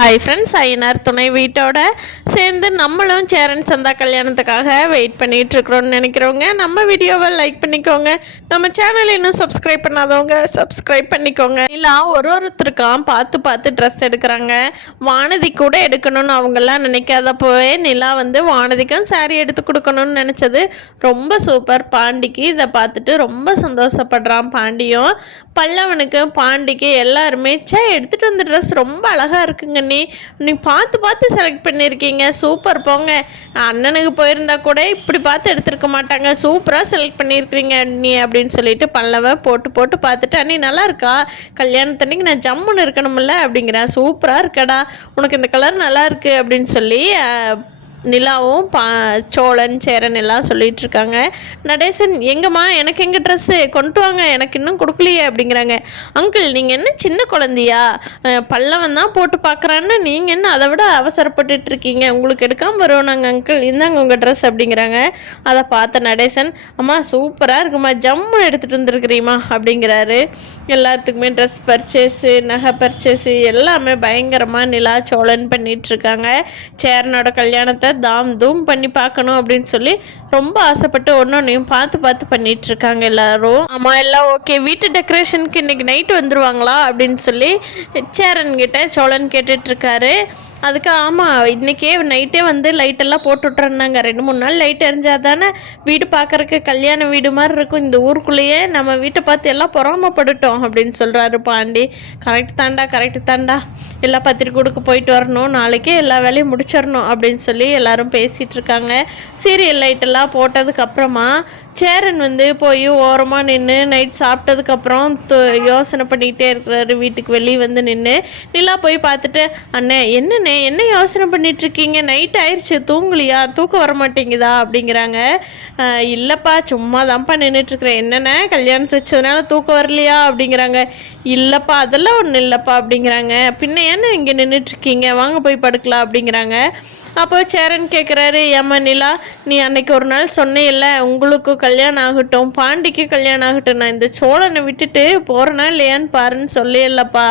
Hi friends, Ayyanar துணை வீட்டோட சேர்ந்து நம்மளும் சேரன் சந்தா கல்யாணத்துக்காக வெயிட் பண்ணிகிட்ருக்குறோன்னு நினைக்கிறவங்க நம்ம வீடியோவை லைக் பண்ணிக்கோங்க. நம்ம சேனல் இன்னும் சப்ஸ்கிரைப் பண்ணாதவங்க சப்ஸ்கிரைப் பண்ணிக்கோங்க. இல்லை ஒருத்தருக்காம் பார்த்து பார்த்து ட்ரெஸ் எடுக்கிறாங்க. வானதி கூட எடுக்கணும்னு அவங்கெல்லாம் நினைக்காதப்போவே நிலா வானதிக்கும் சாரீ எடுத்து கொடுக்கணும்னு நினச்சது ரொம்ப சூப்பர். பாண்டிக்கு இதை பார்த்துட்டு ரொம்ப சந்தோஷப்படுறான். பாண்டியும் பல்லவனுக்கு பாண்டிக்கு எல்லாருமே எடுத்துகிட்டு வந்த ட்ரெஸ் ரொம்ப அழகாக இருக்குங்க. நீ பார்த்து பார்த்து செலக்ட் பண்ணியிருக்கீங்க, சூப்பர் போங்க. அண்ணனுக்கு போயிருந்தா கூட இப்படி பார்த்து எடுத்துருக்க மாட்டாங்க, சூப்பராக செலக்ட் பண்ணியிருக்கிறீங்க நீ அப்படின்னு சொல்லிட்டு பல்லவ போட்டு பார்த்துட்டு, அண்ணி நல்லா இருக்கா, கல்யாணத்தன்னைக்கு நான் ஜம்முன்னு இருக்கணும்ல அப்படிங்கிறேன். சூப்பராக இருக்கடா, உனக்கு இந்த கலர் நல்லா இருக்கு அப்படின்னு சொல்லி நிலாவும் சோழன் சேரன் எல்லாம் சொல்லிகிட்டு இருக்காங்க. நடேசன் எங்கம்மா, எனக்கு எங்கள் ட்ரெஸ்ஸு கொண்டு வாங்க, எனக்கு இன்னும் கொடுக்கலையே அப்படிங்கிறாங்க. அங்கிள் நீங்கள் என்ன சின்ன குழந்தையா, பல்லவன் தான் போட்டு பார்க்குறான்னு நீங்கள் என்ன அதை விட அவசரப்பட்டுட்டு இருக்கீங்க, உங்களுக்கு எடுக்காமல் வருவோம் நாங்கள் அங்கிள், இந்தாங்க உங்கள் ட்ரெஸ் அப்படிங்கிறாங்க. அதை பார்த்த நடேசன் அம்மா சூப்பராக இருக்குமா, ஜம்முன்னு எடுத்துகிட்டு வந்துருக்குறீம்மா அப்படிங்கிறாரு. எல்லாத்துக்குமே ட்ரெஸ் பர்ச்சேஸு நகை பர்ச்சேஸு எல்லாமே பயங்கரமாக நிலா சோழன் பண்ணிகிட்ருக்காங்க. சேரனோட கல்யாணத்தை தாம் தூம் பண்ணி பார்க்கணும் அப்படின்னு சொல்லி ரொம்ப ஆசைப்பட்டு ஒன்னொன்னையும் பார்த்து பண்ணிகிட்ருக்காங்க எல்லாரும். ஆமாம் எல்லாம் ஓகே, வீட்டு டெக்கரேஷனுக்கு இன்றைக்கி நைட்டு வந்துடுவாங்களா அப்படின்னு சொல்லி சேரன்கிட்ட சோழன் கேட்டுட்ருக்காரு. அதுக்கு ஆமாம் இன்றைக்கே நைட்டே லைட்டெல்லாம் போட்டு விட்றேன்னாங்க. 2-3 நாள் லைட் எரிஞ்சால் தானே வீடு பார்க்குறக்கு கல்யாண வீடு மாதிரி இருக்கும். இந்த ஊருக்குள்ளேயே நம்ம வீட்டை பார்த்து எல்லாம் பொறாமப்பட்டுட்டோம் அப்படின்னு சொல்கிறாரு பாண்டி. கரெக்டு தாண்டா எல்லாம் பத்திரிக்கை கொடுக்க போயிட்டு வரணும், நாளைக்கே எல்லா வேலையும் முடிச்சிடணும் அப்படின்னு சொல்லி எல்லாரும் பேசிகிட்டு இருக்காங்க. சீரியல் லைட்டெல்லாம் போட்டதுக்கப்புறமா சேரன் போய் ஓரமாக நின்று நைட் சாப்பிட்டதுக்கப்புறம் யோசனை பண்ணிக்கிட்டே இருக்கிறாரு. வீட்டுக்கு வெளியே நின்று நிலா போய் பார்த்துட்டு, அண்ணே என்ன யோசனை பண்ணிகிட்ருக்கீங்க, நைட் ஆயிடுச்சு தூங்கலையா, தூக்கம் வர மாட்டேங்குதா அப்படிங்கிறாங்க. இல்லைப்பா சும்மா தான்ப்பா நின்றுட்டுருக்குறேன், என்னென்ன கல்யாணத்து வச்சதுனால தூக்கம் வரலையா அப்படிங்கிறாங்க. இல்லைப்பா அதெல்லாம் ஒன்றும் இல்லைப்பா அப்படிங்கிறாங்க. பின்ன என்ன இங்கே நின்றுட்டுருக்கீங்க, வாங்க போய் படுக்கலாம் அப்படிங்கிறாங்க. அப்போ சேரன் கேட்குறாரு, ஏம்மா நிலா நீ அன்னைக்கு ஒரு நாள் சொன்னே இல்லை உங்களுக்கு கல்யாணம் ஆகட்டும் பாண்டிக்கு கல்யாணம் ஆகட்டும், நான் இந்த சோழனை விட்டுட்டு போகிறேனா இல்லையான்னு பாருன்னு சொல்லி இல்லைப்பா,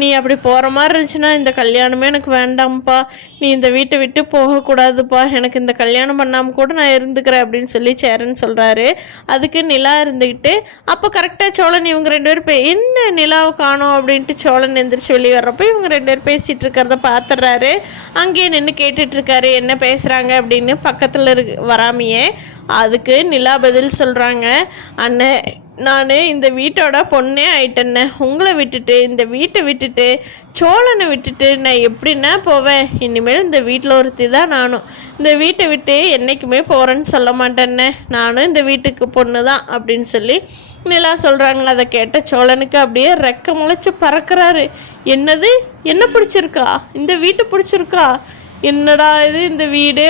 நீ அப்படி போகிற மாதிரி இருந்துச்சுன்னா இந்த கல்யாணமே எனக்கு வேண்டாம்ப்பா, நீ இந்த வீட்டை விட்டு போகக்கூடாதுப்பா, எனக்கு இந்த கல்யாணம் பண்ணாமல் கூட நான் இருந்துக்கிறேன் அப்படின்னு சொல்லி சேரன் சொல்கிறாரு. அதுக்கு நிலா இருந்துக்கிட்டு அப்போ கரெக்டாக சோழன் இவங்க 2 பேரும் என்ன நிலாவை காணோம் அப்படின்ட்டு சோழன் எந்திரிச்சு வெளியே வர்றப்போ இவங்க 2 பேர் பேசிகிட்டு இருக்கிறத பார்த்துடுறாரு. அங்கேயே நின்று கேட்டுட்ருக்காரு என்ன பேசுகிறாங்க அப்படின்னு பக்கத்தில் வராமையே. அதுக்கு நிலா பதில் சொல்கிறாங்க, அண்ணன் நான் இந்த வீட்டோட பொண்ணே ஆயிட்டேன்ன, உங்களை விட்டுட்டு இந்த வீட்டை விட்டுட்டு சோழனை விட்டுட்டு நான் எப்படின்னா போவேன், இனிமேல் இந்த வீட்டில் ஒருத்தி தான் நானும், இந்த வீட்டை விட்டு என்றைக்குமே போகிறேன்னு சொல்ல மாட்டேன்னே, நானும் இந்த வீட்டுக்கு பொண்ணு தான் அப்படின்னு சொல்லி நிலா சொல்கிறாங்களா. அதை கேட்ட சோழனுக்கு அப்படியே ரெக்க முளைச்சி பறக்கிறாரு. என்ன பிடிச்சிருக்கா, இந்த வீட்டை பிடிச்சிருக்கா, என்னடா இது இந்த வீடே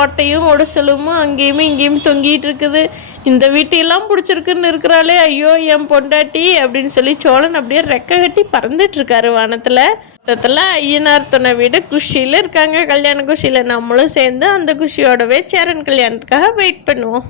ஓட்டையும் ஒடசலும் அங்கேயுமே இங்கேயும் தொங்கிட்டு இருக்குது, இந்த வீட்டையெல்லாம் பிடிச்சிருக்குன்னு இருக்கிறாளே, ஐயோ என் பொண்டாட்டி அப்படின்னு சொல்லி சோழன் அப்படியே ரெக்க கட்டி பறந்துட்டுருக்காரு வானத்தில். மொத்தத்தில் ஐயனார் துணை வீடு குஷியில் இருக்காங்க, கல்யாண குஷியில். நம்மளும் சேர்ந்து அந்த குஷியோடவே சேரன் கல்யாணத்துக்காக வெயிட் பண்ணுவோம்.